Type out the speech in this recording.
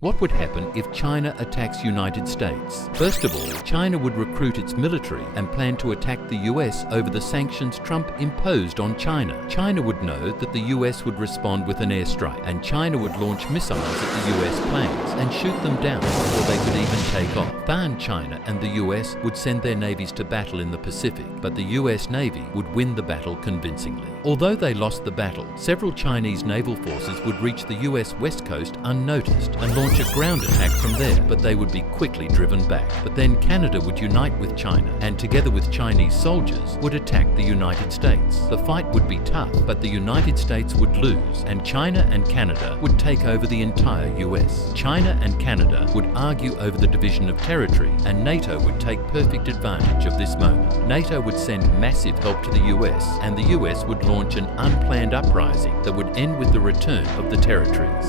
What would happen if China attacks United States? First of all, China would recruit its military and plan to attack the US over the sanctions Trump imposed on China. China would know that the US would respond with an airstrike, and China would launch missiles at the US planes and shoot them down before they could even take off. Then China and the US would send their navies to battle in the Pacific, but the US Navy would win the battle convincingly. Although they lost the battle, several Chinese naval forces would reach the US west coast unnoticed and launch a ground attack from there, but they would be quickly driven back. But then Canada would unite with China and, together with Chinese soldiers, would attack the United States. The fight would be tough, but the United States would lose, and China and Canada would take over the entire US. China and Canada would argue over the division of territory, and NATO would take perfect advantage of this moment. NATO would send massive help to the US, and the US would launch an unplanned uprising that would end with the return of the territories.